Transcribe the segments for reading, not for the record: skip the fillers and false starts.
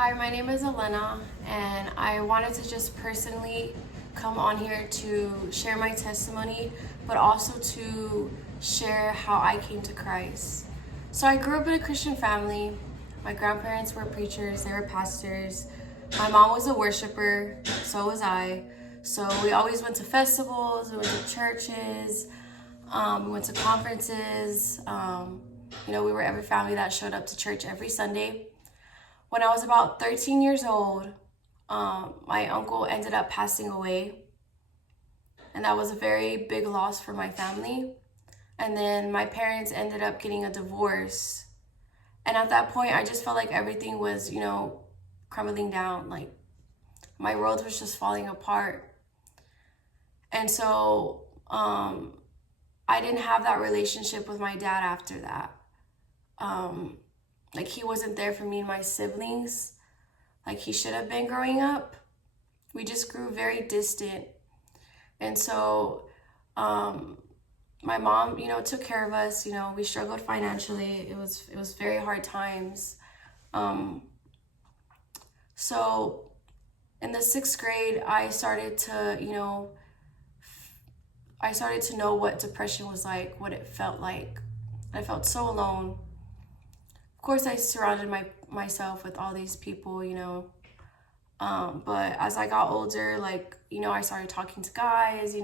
Hi, my name is Elena, and I wanted to just personally come on here to share my testimony, but also to share how I came to Christ. So, I grew up in a Christian family. My grandparents were preachers, they were pastors. My mom was a worshiper, so was I. So, we always went to festivals, we went to churches, we went to conferences. We were every family that showed up to church every Sunday. When I was about 13 years old, my uncle ended up passing away, and that was a very big loss for my family. And then my parents ended up getting a divorce. And at that point, I just felt like everything was, crumbling down. Like my world was just falling apart. And so I didn't have that relationship with my dad after that. Like he wasn't there for me and my siblings like he should have been growing up. We just grew very distant. And so my mom, took care of us. We struggled financially. It was very hard times. So in the 6th grade, I started to know what depression was like, what it felt like. I felt so alone. Of course, I surrounded myself with all these people, but as I got older, I started talking to guys,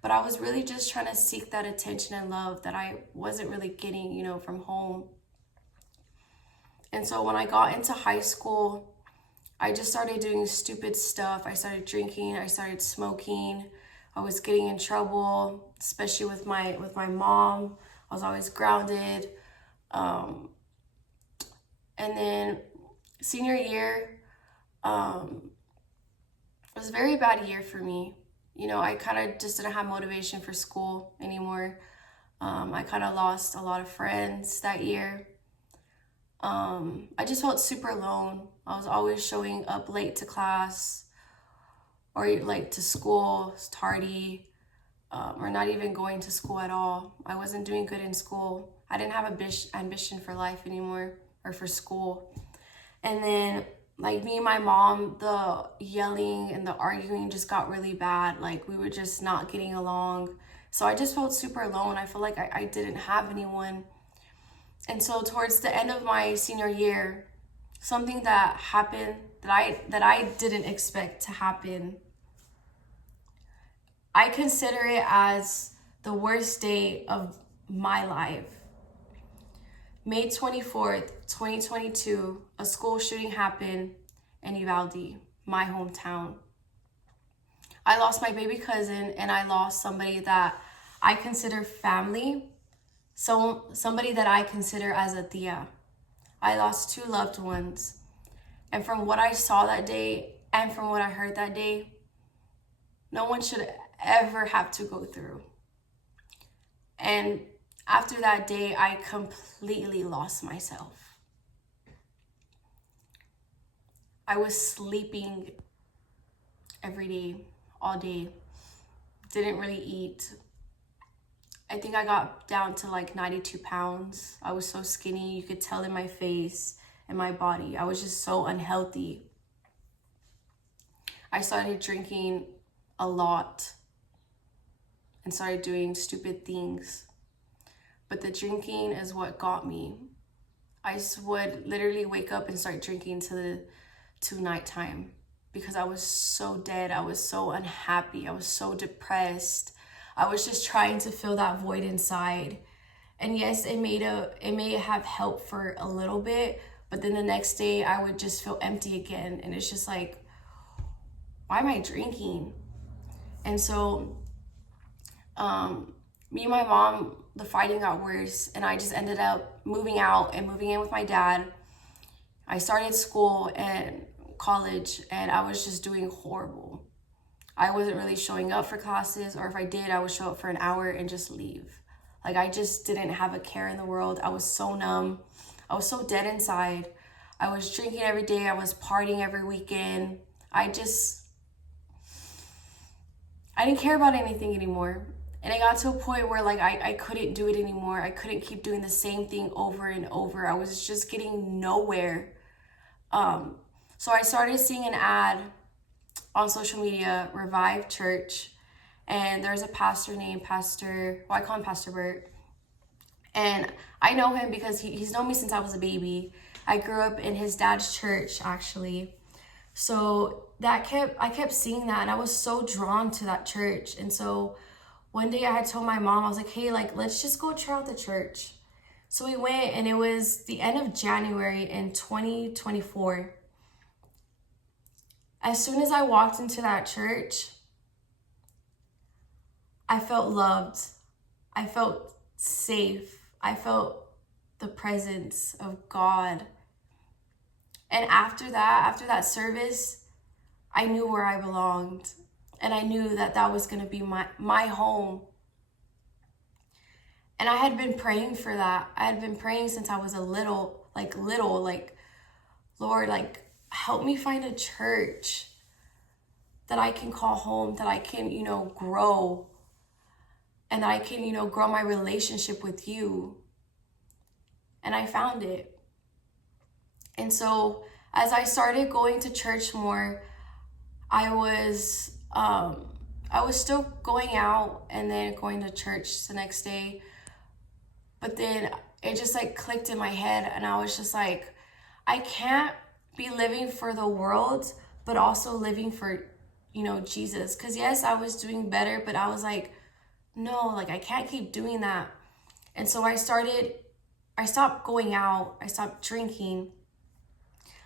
but I was really just trying to seek that attention and love that I wasn't really getting, from home. And so when I got into high school, I just started doing stupid stuff. I started drinking, I started smoking. I was getting in trouble, especially with my mom. I was always grounded. And then senior year, it was a very bad year for me. I kind of just didn't have motivation for school anymore. I kind of lost a lot of friends that year. I just felt super alone. I was always showing up late to class or like to school, tardy, or not even going to school at all. I wasn't doing good in school. I didn't have ambition for life anymore or for school. And then like me and my mom, the yelling and the arguing just got really bad. Like we were just not getting along. So I just felt super alone. I felt like I didn't have anyone. And so towards the end of my senior year, something that happened that I didn't expect to happen. I consider it as the worst day of my life. May 24th, 2022, a school shooting happened in Uvalde, my hometown. I lost my baby cousin and I lost somebody that I consider family, so somebody that I consider as a tia. I lost 2 loved ones. And from what I saw that day and from what I heard that day, no one should ever have to go through. And after that day, I completely lost myself. I was sleeping every day, all day, didn't really eat. I think I got down to like 92 pounds. I was so skinny, you could tell in my face and my body. I was just so unhealthy. I started drinking a lot and started doing stupid things. But the drinking is what got me. I would literally wake up and start drinking to nighttime because I was so dead. I was so unhappy. I was so depressed. I was just trying to fill that void inside. And yes, it may have helped for a little bit, but then the next day I would just feel empty again. And it's just like, why am I drinking? And so me and my mom, the fighting got worse, and I just ended up moving out and moving in with my dad. I started school and college, and I was just doing horrible. I wasn't really showing up for classes, or if I did, I would show up for an hour and just leave. Like I just didn't have a care in the world. I was so numb. I was so dead inside. I was drinking every day. I was partying every weekend. I didn't care about anything anymore. And it got to a point where like I couldn't do it anymore. I couldn't keep doing the same thing over and over. I was just getting nowhere. So I started seeing an ad on social media, Revive Church, and there's a pastor named I call him Pastor Bert. And I know him because he's known me since I was a baby. I grew up in his dad's church, actually. So I kept seeing that, and I was so drawn to that church. And so one day I had told my mom, I was like, hey, like, let's just go try out the church. So we went, and it was the end of January in 2024. As soon as I walked into that church, I felt loved. I felt safe. I felt the presence of God. And after that service, I knew where I belonged. And I knew that that was going to be my home. And I had been praying for that. I had been praying since I was little, Lord, like, help me find a church that I can call home, that I can, grow, and that I can, grow my relationship with you. And I found it. And so as I started going to church more, I was still going out and then going to church the next day. But then it just like clicked in my head, and I was just like, I can't be living for the world, but also living for, Jesus. Because yes, I was doing better, but I was like, no, like I can't keep doing that. And so I stopped going out. I stopped drinking.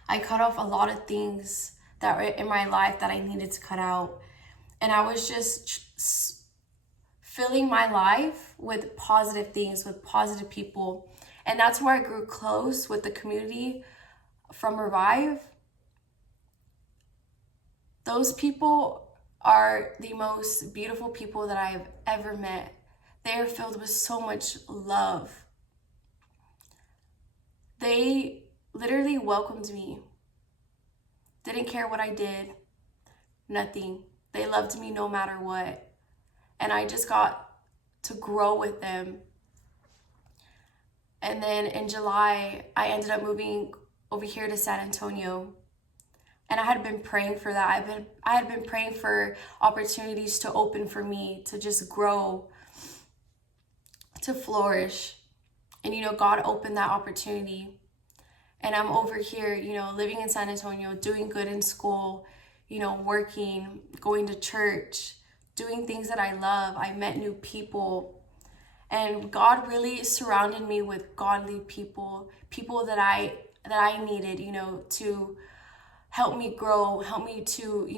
I cut off a lot of things that were in my life that I needed to cut out. And I was just filling my life with positive things, with positive people. And that's where I grew close with the community from Revive. Those people are the most beautiful people that I've ever met. They are filled with so much love. They literally welcomed me. Didn't care what I did. Nothing. They loved me no matter what. And I just got to grow with them. And then in July, I ended up moving over here to San Antonio. And I had been praying for that. I had been praying for opportunities to open for me, to just grow, to flourish. And, God opened that opportunity. And I'm over here, living in San Antonio, doing good in school, working, going to church, doing things that I love. I met new people. And God really surrounded me with godly people that I needed, to help me grow, help me to,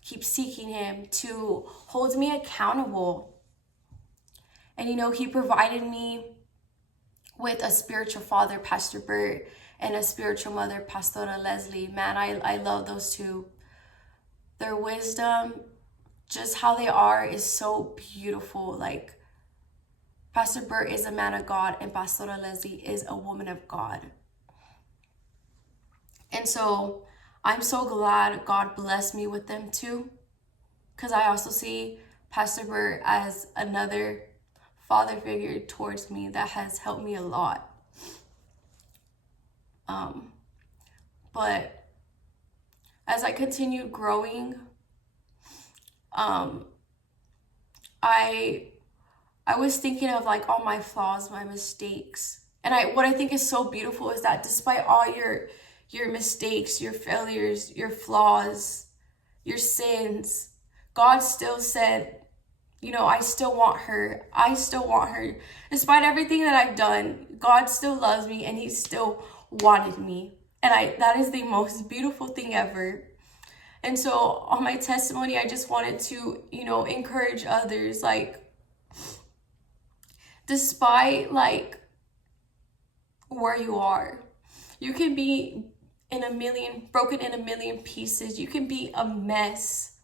keep seeking him, to hold me accountable. And, he provided me with a spiritual father, Pastor Bert, and a spiritual mother, Pastora Leslie. Man, I love those two. Their wisdom, just how they are, is so beautiful. Like, Pastor Bert is a man of God, and Pastora Leslie is a woman of God. And so I'm so glad God blessed me with them too, because I also see Pastor Bert as another father figure towards me that has helped me a lot. But as I continued growing, I was thinking of like all my flaws, my mistakes. And what I think is so beautiful is that despite all your mistakes, your failures, your flaws, your sins, God still said, I still want her. I still want her. Despite everything that I've done, God still loves me, and he still wanted me. And that is the most beautiful thing ever. And so on my testimony, I just wanted to, encourage others, like, despite like where you are, you can be broken in a million pieces. You can be a mess.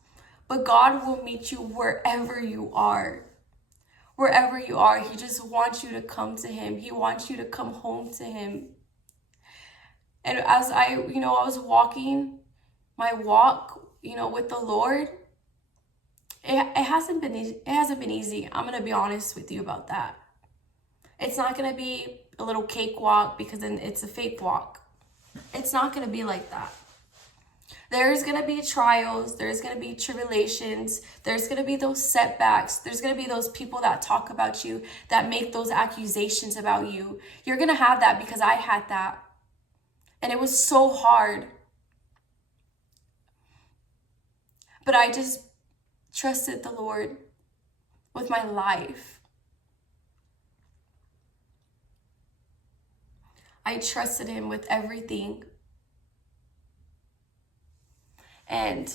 But God will meet you wherever you are. Wherever you are, he just wants you to come to him. He wants you to come home to him. And as I was walking my walk, with the Lord, it hasn't been easy. I'm going to be honest with you about that. It's not going to be a little cakewalk, because then it's a fake walk. it's not going to be like that. There's going to be trials, there's going to be tribulations, there's going to be those setbacks, there's going to be those people that talk about you, that make those accusations about you. You're going to have that, because I had that. And it was so hard. But I just trusted the Lord with my life. I trusted him with everything. And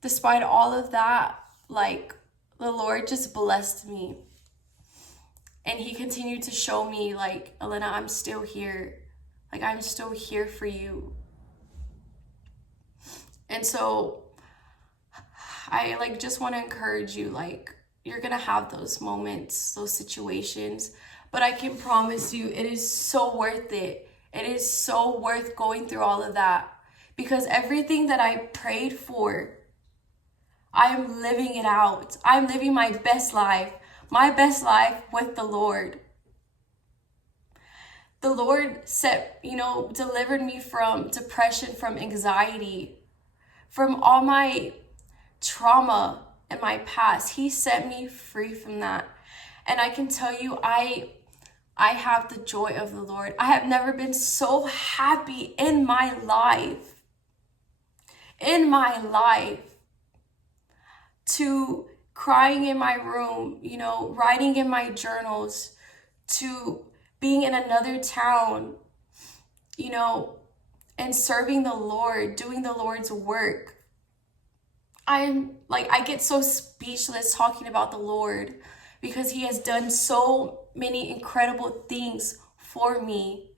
despite all of that, like, the Lord just blessed me. And he continued to show me, like, Elena, I'm still here. Like, I'm still here for you. And so I, like, just want to encourage you, like, you're going to have those moments, those situations. But I can promise you, it is so worth it. It is so worth going through all of that. Because everything that I prayed for, I am living it out. I'm living my best life with the Lord. The Lord delivered me from depression, from anxiety, from all my trauma in my past. He set me free from that. And I can tell you, I have the joy of the Lord. I have never been so happy in my life. To crying in my room, writing in my journals, to being in another town, and serving the Lord, doing the Lord's work. I get so speechless talking about the Lord, because he has done so many incredible things for me.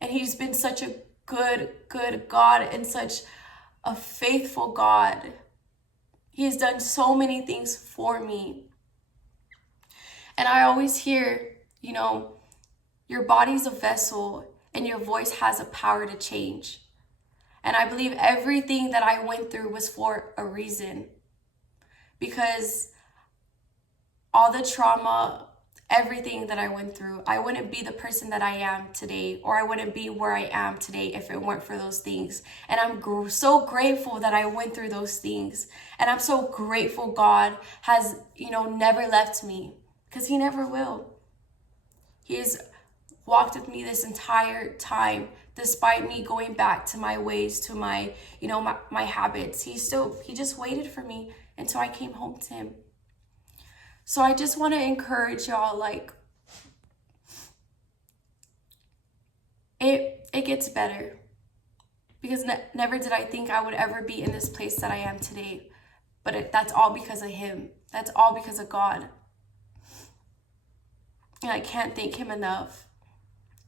And he's been such a good God, and such a faithful God. He has done so many things for me. And I always hear, your body's a vessel and your voice has a power to change. And I believe everything that I went through was for a reason. Because all the trauma, everything that I went through, I wouldn't be the person that I am today, or I wouldn't be where I am today if it weren't for those things. And I'm so grateful that I went through those things. And I'm so grateful God has, never left me, because he never will. He has walked with me this entire time, despite me going back to my ways, to my, my habits. He just waited for me until I came home to him. So I just want to encourage y'all, like, it gets better. Because never did I think I would ever be in this place that I am today. But that's all because of him. That's all because of God. And I can't thank him enough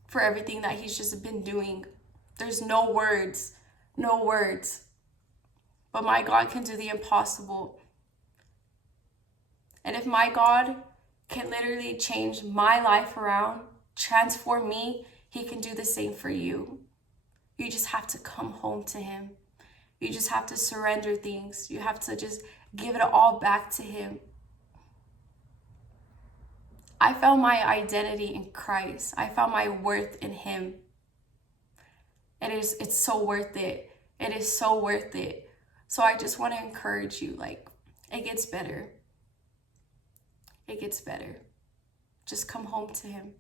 for everything that he's just been doing. There's no words. But my God can do the impossible. And if my God can literally change my life around, transform me, he can do the same for you. You just have to come home to him. You just have to surrender things. You have to just give it all back to him. I found my identity in Christ. I found my worth in him. It's so worth it. It is so worth it. So I just want to encourage you, like, it gets better. It gets better. Just come home to him.